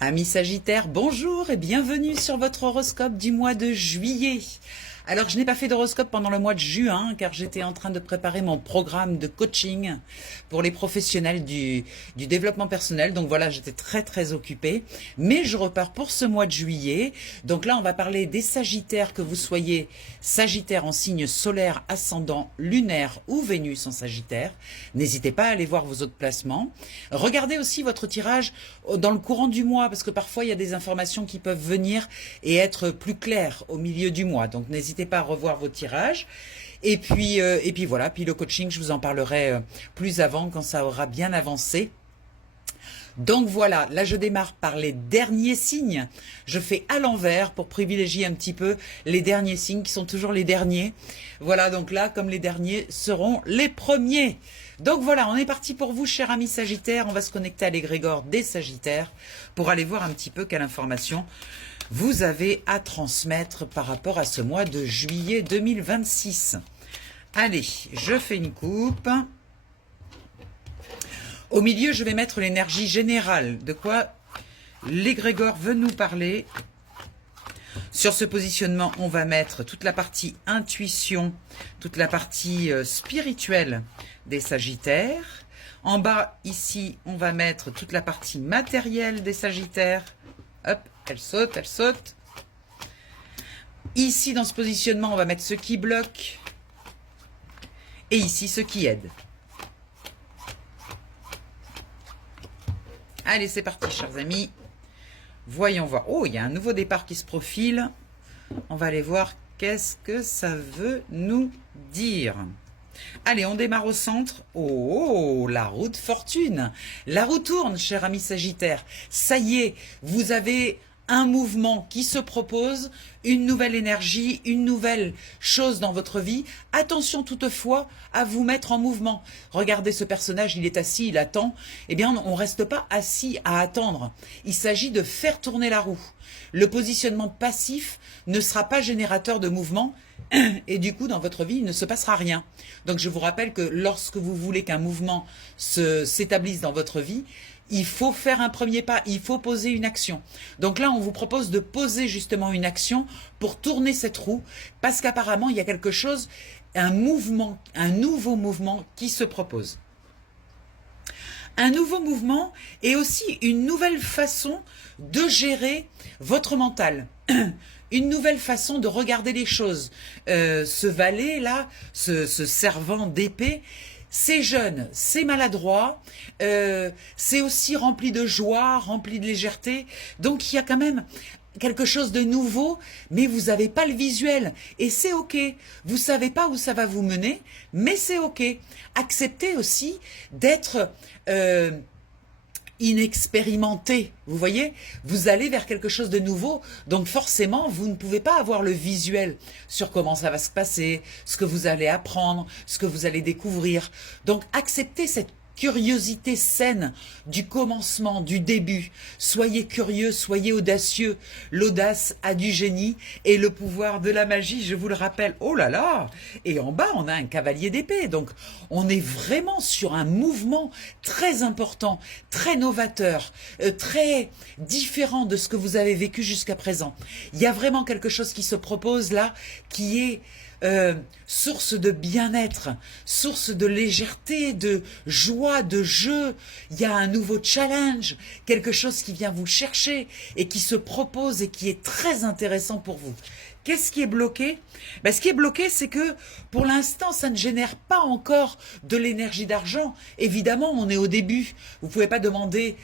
Amis Sagittaires, bonjour et bienvenue sur votre horoscope du mois de juillet. Alors, je n'ai pas fait d'horoscope pendant le mois de juin, car j'étais en train de préparer mon programme de coaching pour les professionnels du développement personnel. Donc voilà, j'étais très occupée. Mais je repars pour ce mois de juillet. Donc là, on va parler des Sagittaires, que vous soyez Sagittaire en signe solaire, ascendant, lunaire ou Vénus en Sagittaire. N'hésitez pas à aller voir vos autres placements. Regardez aussi votre tirage dans le courant du mois, parce que parfois, il y a des informations qui peuvent venir et être plus claires au milieu du mois. Donc n'hésitez pas à revoir vos tirages. Et puis voilà, puis le coaching, je vous en parlerai plus avant quand ça aura bien avancé. Donc voilà, là je démarre par les derniers signes. Je fais à l'envers pour privilégier un petit peu les derniers signes qui sont toujours les derniers. Voilà, donc là, comme les derniers seront les premiers. Donc voilà, on est parti pour vous, chers amis Sagittaires. On va se connecter à l'égrégore des Sagittaires pour aller voir un petit peu quelle information vous avez à transmettre par rapport à ce mois de juillet 2026. Allez, je fais une coupe. Au milieu, je vais mettre l'énergie générale. De quoi l'égrégore veut nous parler. Sur ce positionnement, on va mettre toute la partie intuition, toute la partie spirituelle des Sagittaires. En bas, ici, on va mettre toute la partie matérielle des Sagittaires. Hop, elle saute, elle saute. Ici, dans ce positionnement, on va mettre ce qui bloque. Et ici, ce qui aide. Allez, c'est parti, chers amis. Voyons voir. Oh, il y a un nouveau départ qui se profile. On va aller voir qu'est-ce que ça veut nous dire. Allez, on démarre au centre. Oh, la roue de fortune. La roue tourne, cher ami Sagittaire. Ça y est, vous avez un mouvement qui se propose, une nouvelle énergie, une nouvelle chose dans votre vie. Attention toutefois à vous mettre en mouvement. Regardez ce personnage, il est assis, il attend. Eh bien, on ne reste pas assis à attendre. Il s'agit de faire tourner la roue. Le positionnement passif ne sera pas générateur de mouvement. Et du coup, dans votre vie, il ne se passera rien. Donc, je vous rappelle que lorsque vous voulez qu'un mouvement s'établisse dans votre vie, il faut faire un premier pas, il faut poser une action. Donc là, on vous propose de poser justement une action pour tourner cette roue, parce qu'apparemment, il y a quelque chose, un mouvement, un nouveau mouvement qui se propose. Un nouveau mouvement et aussi une nouvelle façon de gérer votre mental. Une nouvelle façon de regarder les choses. Ce valet-là, ce servant d'épée, c'est jeune, c'est maladroit, c'est aussi rempli de joie, rempli de légèreté. Donc il y a quand même quelque chose de nouveau, mais vous n'avez pas le visuel. Et c'est OK. Vous ne savez pas où ça va vous mener, mais c'est OK. Acceptez aussi d'être inexpérimenté, vous voyez, vous allez vers quelque chose de nouveau, donc forcément, vous ne pouvez pas avoir le visuel sur comment ça va se passer, ce que vous allez apprendre, ce que vous allez découvrir. Donc, acceptez cette curiosité saine du commencement, du début. Soyez curieux, soyez audacieux. L'audace a du génie et le pouvoir de la magie, je vous le rappelle. Oh là là! Et en bas, on a un cavalier d'épée. Donc, on est vraiment sur un mouvement très important, très novateur, très différent de ce que vous avez vécu jusqu'à présent. Il y a vraiment quelque chose qui se propose là, qui est source de bien-être, source de légèreté, de joie, de jeu. Il y a un nouveau challenge, quelque chose qui vient vous chercher et qui se propose et qui est très intéressant pour vous. Qu'est-ce qui est bloqué? Ce qui est bloqué, c'est que pour l'instant, ça ne génère pas encore de l'énergie d'argent. Évidemment, on est au début. Vous ne pouvez pas demander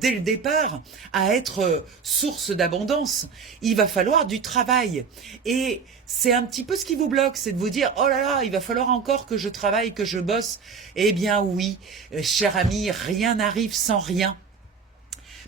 dès le départ à être source d'abondance. Il va falloir du travail. Et c'est un petit peu ce qui vous bloque, c'est de vous dire « Oh là là, il va falloir encore que je travaille, que je bosse. » Eh bien oui, cher ami, rien n'arrive sans rien.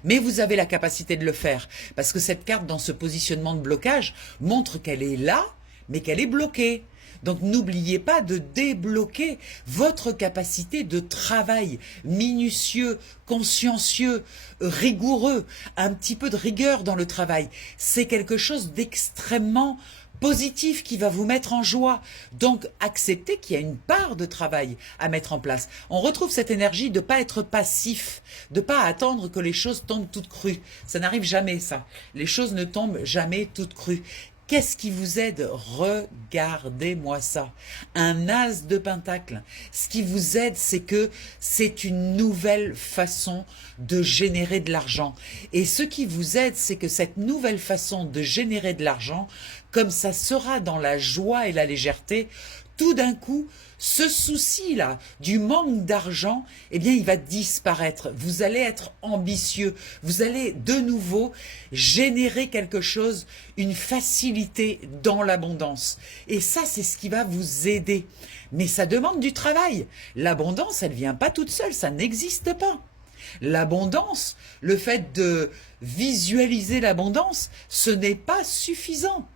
Mais vous avez la capacité de le faire. Parce que cette carte, dans ce positionnement de blocage, montre qu'elle est là, mais qu'elle est bloquée. Donc n'oubliez pas de débloquer votre capacité de travail minutieux, consciencieux, rigoureux, un petit peu de rigueur dans le travail. C'est quelque chose d'extrêmement positif qui va vous mettre en joie. Donc, acceptez qu'il y a une part de travail à mettre en place. On retrouve cette énergie de ne pas être passif, de ne pas attendre que les choses tombent toutes crues. Ça n'arrive jamais, ça. Les choses ne tombent jamais toutes crues. Qu'est-ce qui vous aide? Regardez-moi ça. Un as de pentacle. Ce qui vous aide, c'est que c'est une nouvelle façon de générer de l'argent. Et ce qui vous aide, c'est que cette nouvelle façon de générer de l'argent, comme ça sera dans la joie et la légèreté, tout d'un coup, ce souci-là du manque d'argent, eh bien, il va disparaître. Vous allez être ambitieux. Vous allez de nouveau générer quelque chose, une facilité dans l'abondance. Et ça, c'est ce qui va vous aider. Mais ça demande du travail. L'abondance, elle ne vient pas toute seule. Ça n'existe pas. L'abondance, le fait de visualiser l'abondance, ce n'est pas suffisant.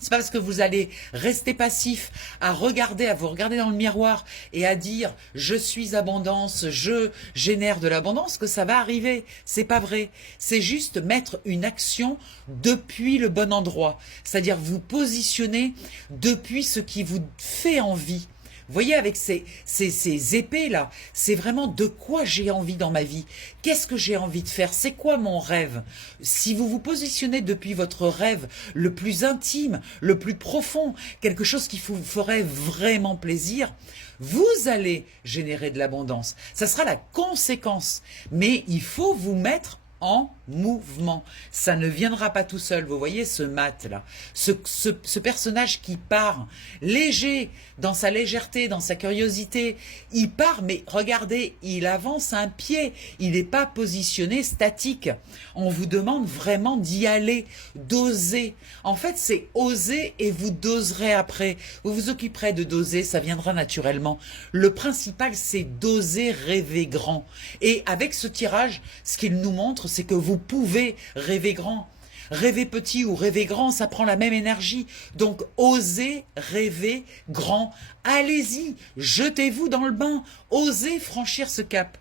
C'est pas parce que vous allez rester passif à vous regarder dans le miroir et à dire je suis abondance, je génère de l'abondance que ça va arriver. C'est pas vrai. C'est juste mettre une action depuis le bon endroit. C'est-à-dire vous positionner depuis ce qui vous fait envie. Vous voyez, avec ces épées-là, c'est vraiment de quoi j'ai envie dans ma vie. Qu'est-ce que j'ai envie de faire? C'est quoi mon rêve? Si vous vous positionnez depuis votre rêve le plus intime, le plus profond, quelque chose qui vous ferait vraiment plaisir, vous allez générer de l'abondance. Ça sera la conséquence. Mais il faut vous mettre en mouvement. Ça ne viendra pas tout seul. Vous voyez ce mat-là, ce personnage qui part léger, dans sa légèreté, dans sa curiosité. Il part, mais regardez, il avance un pied. Il n'est pas positionné statique. On vous demande vraiment d'y aller, d'oser. En fait, c'est oser et vous doserez après. Vous vous occuperez de doser, ça viendra naturellement. Le principal, c'est d'oser rêver grand. Et avec ce tirage, ce qu'il nous montre, c'est que vous pouvez rêver grand. Rêver petit ou rêver grand, ça prend la même énergie. Donc, osez rêver grand. Allez-y, jetez-vous dans le bain. Osez franchir ce cap.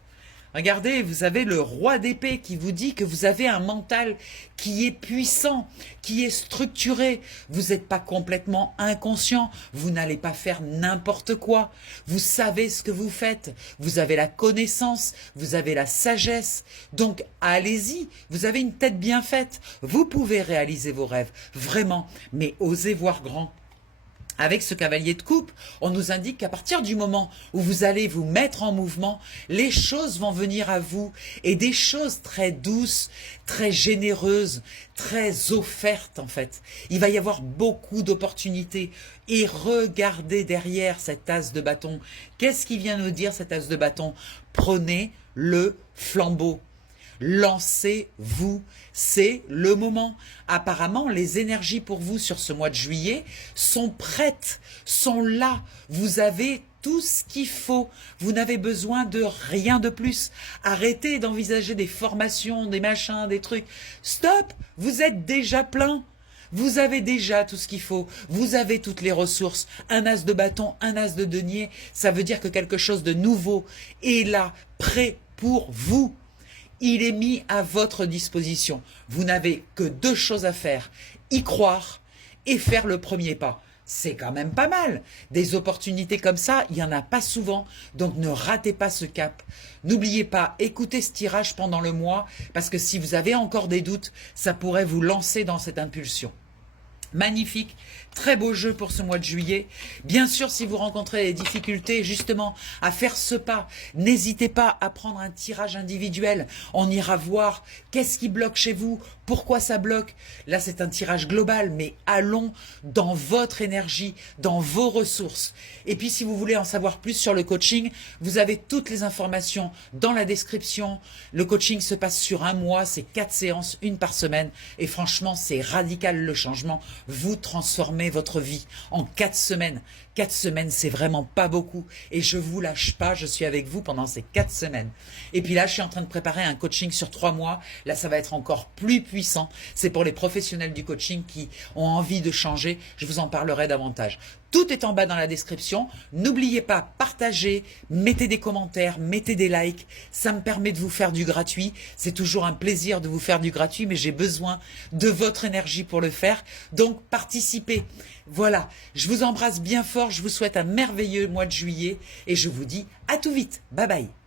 Regardez, vous avez le roi d'épée qui vous dit que vous avez un mental qui est puissant, qui est structuré. Vous n'êtes pas complètement inconscient. Vous n'allez pas faire n'importe quoi. Vous savez ce que vous faites. Vous avez la connaissance. Vous avez la sagesse. Donc, allez-y. Vous avez une tête bien faite. Vous pouvez réaliser vos rêves. Vraiment. Mais osez voir grand. Avec ce cavalier de coupe, on nous indique qu'à partir du moment où vous allez vous mettre en mouvement, les choses vont venir à vous et des choses très douces, très généreuses, très offertes en fait. Il va y avoir beaucoup d'opportunités et regardez derrière cet as de bâton. Qu'est-ce qui vient nous dire cet as de bâton? Prenez le flambeau. Lancez-vous, c'est le moment. Apparemment, les énergies pour vous sur ce mois de juillet sont prêtes, sont là. Vous avez tout ce qu'il faut. Vous n'avez besoin de rien de plus. Arrêtez d'envisager des formations, des machins, des trucs. Stop, vous êtes déjà plein. Vous avez déjà tout ce qu'il faut. Vous avez toutes les ressources. Un as de bâton, un as de denier, ça veut dire que quelque chose de nouveau est là, prêt pour vous. Il est mis à votre disposition. Vous n'avez que deux choses à faire, y croire et faire le premier pas. C'est quand même pas mal. Des opportunités comme ça, il n'y en a pas souvent. Donc ne ratez pas ce cap. N'oubliez pas, écoutez ce tirage pendant le mois, parce que si vous avez encore des doutes, ça pourrait vous lancer dans cette impulsion. Magnifique, très beau jeu pour ce mois de juillet. Bien sûr, si vous rencontrez des difficultés justement à faire ce pas, n'hésitez pas à prendre un tirage individuel. On ira voir qu'est-ce qui bloque chez vous, pourquoi ça bloque. Là, c'est un tirage global, mais allons dans votre énergie, dans vos ressources. Et puis, si vous voulez en savoir plus sur le coaching, vous avez toutes les informations dans la description. Le coaching se passe sur un mois, c'est 4 séances, une par semaine. Et franchement, c'est radical le changement. Vous transformez votre vie en 4 semaines. 4 semaines, c'est vraiment pas beaucoup. Et je vous lâche pas, je suis avec vous pendant ces 4 semaines. Et puis là, je suis en train de préparer un coaching sur 3 mois. Là, ça va être encore plus puissant. C'est pour les professionnels du coaching qui ont envie de changer. Je vous en parlerai davantage. Tout est en bas dans la description. N'oubliez pas, partagez, mettez des commentaires, mettez des likes. Ça me permet de vous faire du gratuit. C'est toujours un plaisir de vous faire du gratuit, mais j'ai besoin de votre énergie pour le faire. Donc, participez. Voilà, je vous embrasse bien fort. Je vous souhaite un merveilleux mois de juillet et je vous dis à tout vite. Bye bye.